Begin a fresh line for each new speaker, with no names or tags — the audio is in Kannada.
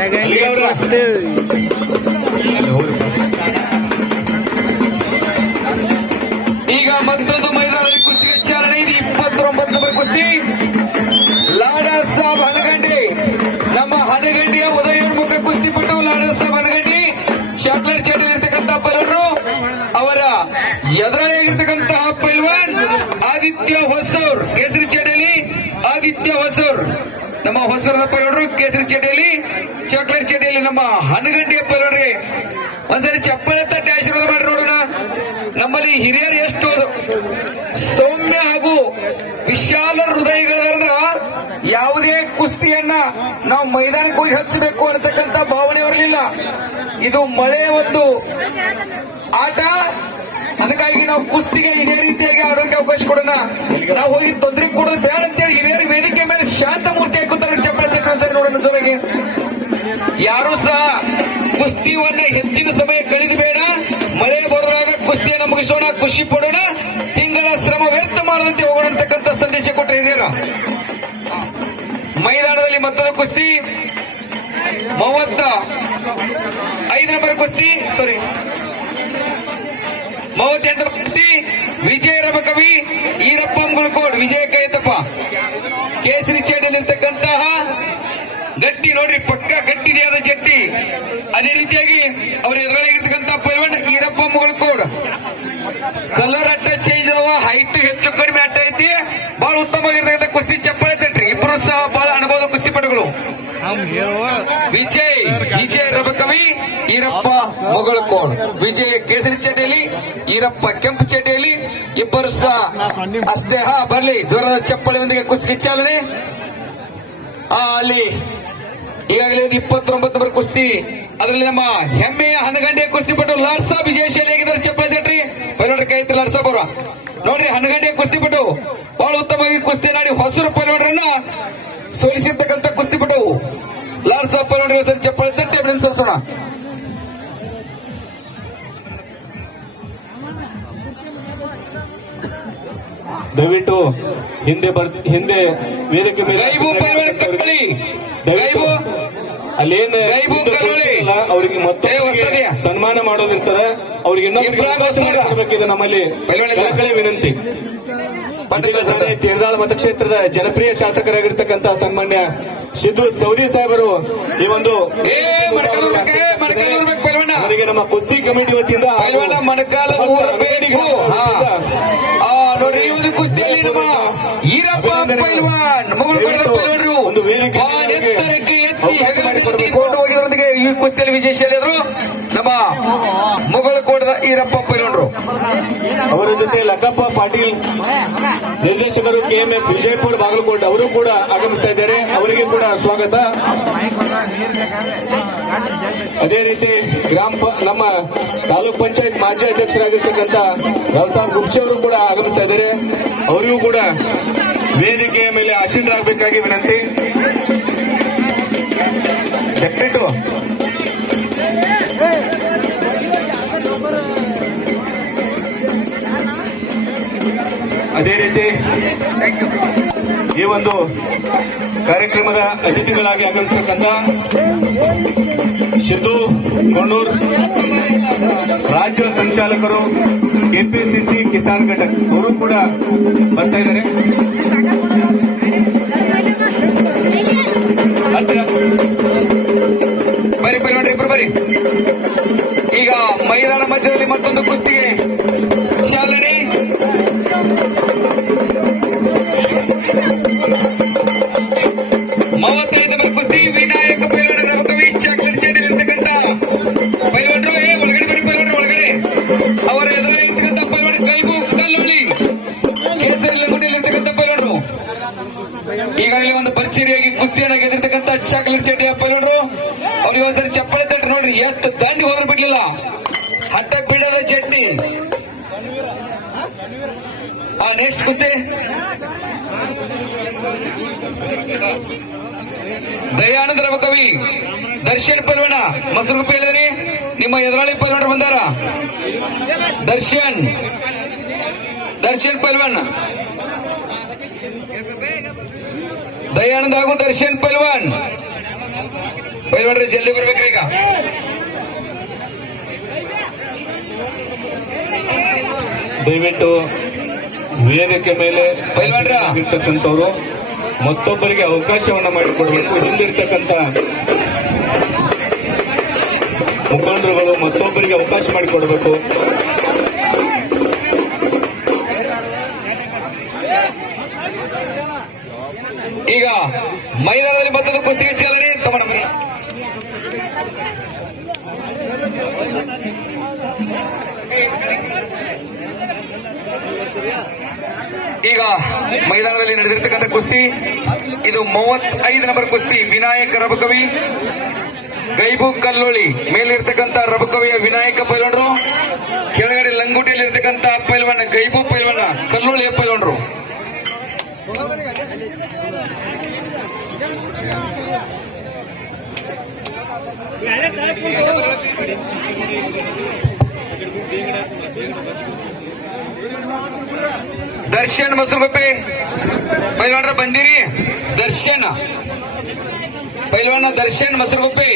ಕುಸ್ತಿ
ಈಗ ಮತ್ತೊಂದು ಮೈದಾನದಲ್ಲಿ ಕುಸ್ತಿಗೆ ಚಾಲನೆ ಇದೆ. ಇಪ್ಪತ್ತೊಂಬತ್ತು ನಂಬರ್ ಕುಸ್ತಿ. ಲಾಡಾ ಸಾಬ್ ಹನಗಂಡಿ ನಮ್ಮ ಹನಗಂಡಿಯ ಉದಯೋನ್ಮುಖ ಕುಸ್ತಿಪಟು ಲಾಡಾ ಸಾಬ್ ಹನಗಂಡಿ ಚಾಕ್ಲೇಟ್ ಚೇಟಲ್ಲಿ ಇರ್ತಕ್ಕಂಥ ಪೈಲವರು ಅವರ ಎದುರಾಗಿರ್ತಕ್ಕಂತಹ ಪೈಲ್ವಾನ್ ಆದಿತ್ಯ ಹೊಸೂರ್. ಕೇಸರಿ ಚೇಟಲ್ಲಿ ಆದಿತ್ಯ ಹೊಸೂರ್. ನಮ್ಮ ಹೊಸರಪ್ಪ ಪೈಲವರು ಕೇಸರಿ ಚಟಿಯಲ್ಲಿ ಚಾಕ್ಲೇಟ್ ಚಟಿಯಲ್ಲಿ ನಮ್ಮ ಹನಗಂಡಿಯ ಪೈಲವರಿಗೆ ಒಂದ್ಸರಿ ಚಪ್ಪಳೆ ತಟ್ಟಿ ಆಶೀರ್ವಾದ ಮಾಡಿ ನೋಡೋಣ. ನಮ್ಮಲ್ಲಿ ಹಿರಿಯರು ಎಷ್ಟು ಸೌಮ್ಯ ಹಾಗೂ ವಿಶಾಲ ಹೃದಯಗಳಂದ್ರ ಯಾವುದೇ ಕುಸ್ತಿಯನ್ನ ನಾವು ಮೈದಾನಕ್ಕೆ ಹೋಗಿ ಹಚ್ಚಬೇಕು ಅನ್ನತಕ್ಕಂಥ ಭಾವನೆ ಇರಲಿಲ್ಲ ಇದು ಮಳೆ ಒಂದು ಆಟ. ಅದಕ್ಕಾಗಿ ನಾವು ಕುಸ್ತಿಗೆ ಇದೇ ರೀತಿಯಾಗಿ ಆಡೋಕೆ ಅವಕಾಶ ಕೊಡೋಣ. ನಾವು ಹೋಗಿ ತೊಂದರೆ ಕೊಡೋದು ಬೇಡ ಅಂತೇಳಿ ಹಿರಿಯರು ವೇದಿಕೆ ಯಾರು ಸಹ ಕುಸ್ತಿಯನ್ನ ಹೆಚ್ಚಿನ ಸಮಯ ಕಳೆದು ಬೇಡ ಮಳೆ ಬರುವಾಗ ಕುಸ್ತಿಯನ್ನು ಮುಗಿಸೋಣ ಖುಷಿ ಪಡೋಣ. ತಿಂಗಳ ಶ್ರಮ ವ್ಯರ್ಥ ಮಾಡದಂತೆ ಹೋಗೋಣ ಸಂದೇಶ ಕೊಟ್ಟರೆ ಹಿರಿಯರು ಮೈದಾನದಲ್ಲಿ ಮತ್ತೊಂದು ಕುಸ್ತಿ. ಮೂವತ್ತ ಐದು ನಂಬರ್ ಕುಸ್ತಿ. ಸಾರಿ ಮೂವತ್ತೆಂಟು ಕುಸ್ತಿ. ವಿಜಯ ರಮಕವಿ ಈರಪ್ಪ ಗುಳ್ಕೋಡ್ ವಿಜಯ ಕೈತಪ್ಪ ಕೇಸರಿ ಚೇಟಲ್ಲಿರ್ತಕ್ಕಂತಹ ಗಟ್ಟಿ ನೋಡ್ರಿ, ಪಕ್ಕ ಗಟ್ಟಿದೆಯಾದ ಜಟ್ಟಿ. ಅದೇ ರೀತಿಯಾಗಿ ಅವರ ಎದುರಾಗಿರ್ತಕ್ಕಂಥ ಪೈಲ್ವಾನ್ ಈರಪ್ಪ ಮುಗಳ್ಕೋಡ್. ಕಲರ್ ಅಟ್ಟ ಚೇಂಜ್ ಅವ ಹೈಟ್ ಹೆಚ್ಚು ಕಡಿಮೆ ಅಟ್ಟ ಐತಿ. ಬಹಳ ಉತ್ತಮವಾಗಿರ್ತಕ್ಕಂಥ ಕುಸ್ತಿ ಚಪ್ಪಳೆ ತಟ್ರಿ. ಇಬ್ಬರು ಸಹ ಬಹಳ ಅನುಭವದ ಕುಸ್ತಿಪಟುಗಳು ವಿಜಯ್ ವಿಜಯ್ ರಬಕವಿ ಈರಪ್ಪ ಮೊಗಳಕೋಡ್. ವಿಜಯ್ ಕೇಸರಿ ಚಟೆಯಲ್ಲಿ ಈರಪ್ಪ ಕೆಂಪು ಚಟೆಯಲ್ಲಿ ಇಬ್ಬರು ಸಹ ಅಷ್ಟೇ. ಹಾ, ಬರ್ಲಿ. ಜ್ವರದ ಚಪ್ಪಳೆಯೊಂದಿಗೆ ಕುಸ್ತಿಗೆ ಚಾಲನೆ. ಅಲ್ಲಿ ಈಗಾಗಲೇ ಒಂದು ಇಪ್ಪತ್ತೊಂಬತ್ತು ನಂಬರ್ ಕುಸ್ತಿ. ಅದರಲ್ಲಿ ನಮ್ಮ ಹೆಮ್ಮೆಯ ಹನಗಂಡೆ ಕುಸ್ತಿಪಟು ಲಾಡ್ಸಾ ವಿಜಯಶಾಲಿ ಆಗಿದ್ದಾರೆ ಚಪ್ಪಳ ತಟ್ರಿ. ಪೈಲೋಡ್ರ ಕೈ ಐತಿ ಲಾರ್ಸಾ ಅವರ. ನೋಡ್ರಿ ಹನಗಂಡೆ ಕುಸ್ತಿಪಟು ಬಹಳ ಉತ್ತಮವಾಗಿ ಕುಸ್ತಿ ನಾಡಿ ಹೊಸರು ಪೈಲೋಡ್ರನ್ನ ಸೋಲಿಸಿರ್ತಕ್ಕಂಥ ಕುಸ್ತಿಪಟು ಲಾಡ್ಸಾ ಪೈಲೋಡ್ರಿಗೆ ಸರಿ ಚಪ್ಪಳ ತಟ್ಟಿ ಅಭಿನಂದನೆ ಸಲ್ಲಿಸೋಣ.
ದಯವಿಟ್ಟು ಹಿಂದೆ ಬರ್ ಹಿಂದೆ ವೇದಿಕೆ ಮೇಲೆ
ಗೈಬು ಪೈಲೋಡ್ ಕಪ್ಪಳಿ ಗೈಬು
ಅಲ್ಲೇನ್ ಅವರಿಗೆ ಮತ್ತೆ ಸನ್ಮಾನ ಮಾಡೋದಿರ್ತಾರೆ. ಅವ್ರಿಗೆ ಇನ್ನೊಂದು. ನಮ್ಮಲ್ಲಿ. ವಿನಂತಿ.
ಪಟ್ಟದ
ಸರ್. ತೀರ್ದಾಳ ಮತಕ್ಷೇತ್ರದ ಜನಪ್ರಿಯ ಶಾಸಕರಾಗಿರ್ತಕ್ಕಂಥ ಸನ್ಮಾನ್ಯ ಸಿದ್ದು ಸೌದಿ ಸಾಹೇಬರು ಈ ಒಂದು ಅವರಿಗೆ ನಮ್ಮ ಕುಸ್ತಿ ಕಮಿಟಿ ವತಿಯಿಂದ ಹಾಗೂ ಜೊತೆ ಲಕ್ಕಪ್ಪ ಪಾಟೀಲ್ ನಿರ್ದೇಶಕರು ಕೆಎಂಎಫ್ ವಿಜಯಪುರ ಬಾಗಲಕೋಟೆ ಅವರು ಕೂಡ ಆಗಮಿಸ್ತಾ ಇದ್ದಾರೆ. ಅವರಿಗೆ ಕೂಡ ಸ್ವಾಗತ. ಅದೇ ರೀತಿ ಗ್ರಾಮ ನಮ್ಮ ತಾಲೂಕ್ ಪಂಚಾಯತ್ ಮಾಜಿ ಅಧ್ಯಕ್ಷರಾಗಿರ್ತಕ್ಕಂಥ ರಾವ್ ಗುಪ್ಚಿ ಅವರು ಕೂಡ ಆಗಮಿಸ್ತಾ ಇದ್ದಾರೆ. ಅವರಿಗೂ ಕೂಡ ವೇದಿಕೆಯ ಮೇಲೆ ಆಸೀನರಾಗಬೇಕಾಗಿ ವಿನಂತಿ. ಅದೇ ರೀತಿ ಈ ಒಂದು ಕಾರ್ಯಕ್ರಮದ ಅತಿಥಿಗಳಾಗಿ ಆಗಮಿಸತಕ್ಕಂಥ ಸಿದ್ದು ಕೊಣ್ಣೂರ್ ರಾಜ್ಯ ಸಂಚಾಲಕರು ಕೆಪಿಸಿಸಿ ಕಿಸಾನ್ ಘಟಕ ಅವರು ಕೂಡ ಬರ್ತಾ ಇದ್ದಾರೆ.
ಅವ್ರಿಗೆ ಒಂದ್ಸರಿ ಚಪ್ಪಳೆ ತಟ್ಟಿ ನೋಡ್ರಿ, ಎಷ್ಟು ದಂಡಿ ಹೋದ್ರೆ ಬಿಡ್ಲಿಲ್ಲ. ಹಟ್ಟ ಬಿಡದ ಚಟ್ನಿ. ಆ ನೆಕ್ಸ್ಟ್ ಕುತ್ತೆ ದಯಾನಂದ ರಮಕವಿ ದರ್ಶನ್ ಪಲ್ವಣ ಮಕ್ಕಳು ಪೇಲರಿ ನಿಮ್ಮ ಎದುರಾಳಿ ಪರ್ವಣ ಬಂದಾರ. ದರ್ಶನ್ ದರ್ಶನ್ ಪಲ್ವನ್ ದಯಾನಂದ ಹಾಗೂ ದರ್ಶನ್ ಪಲ್ವಾನ್ ಪೈಲ್ವಾನ್ರಿ ಜಲ್ದಿ ಬರ್ಬೇಕ್ರಿ ಈಗ.
ದಯವಿಟ್ಟು ವೇದಿಕೆ ಮೇಲೆ. ಇರ್ತಕ್ಕಂಥವ್ರು ಮತ್ತೊಬ್ಬರಿಗೆ ಅವಕಾಶವನ್ನ ಮಾಡಿಕೊಡ್ಬೇಕು. ಹಿಂದಿರ್ತಕ್ಕಂಥ ಮುಖಂಡರುಗಳು ಮತ್ತೊಬ್ಬರಿಗೆ ಅವಕಾಶ ಮಾಡಿಕೊಡ್ಬೇಕು.
ಈಗ ಮೈದಾನದಲ್ಲಿ ಮತ್ತೊಂದು ಕುಸ್ತಿ ಮೈದಾನದಲ್ಲಿ ನಡೆದಿರ್ತಕ್ಕಂಥ ಕುಸ್ತಿ, ಇದು ಮೂವತ್ತೈದು ನಂಬರ್ ಕುಸ್ತಿ, ವಿನಾಯಕ ರಬಕವಿ, ಗೈಬು ಕಲ್ಲೋಳಿ, ಮೇಲಿರ್ತಕ್ಕಂಥ ರಬಕವಿಯ ವಿನಾಯಕ ಪೈಲವನರು, ಕೆಳಗಡೆ ಲಂಗುಟಿಯಲ್ಲಿ ಇರ್ತಕ್ಕಂಥ ಪೈಲ್ವಣ್ಣ ಗೈಬು ಪೈಲ್ವಣ್ಣ ಕಲ್ಲೋಳಿಯ ಪೈಲವನರು. ದರ್ಶನ್ ಮೊಸರುಗುಪ್ಪೆ ಪೈಲ್ವಾನ್ರ ಬಂದಿರಿ. ದರ್ಶನ್. ಪೈಲ್ವಾನ ದರ್ಶನ್ ಮೊಸರುಗುಪ್ಪೆ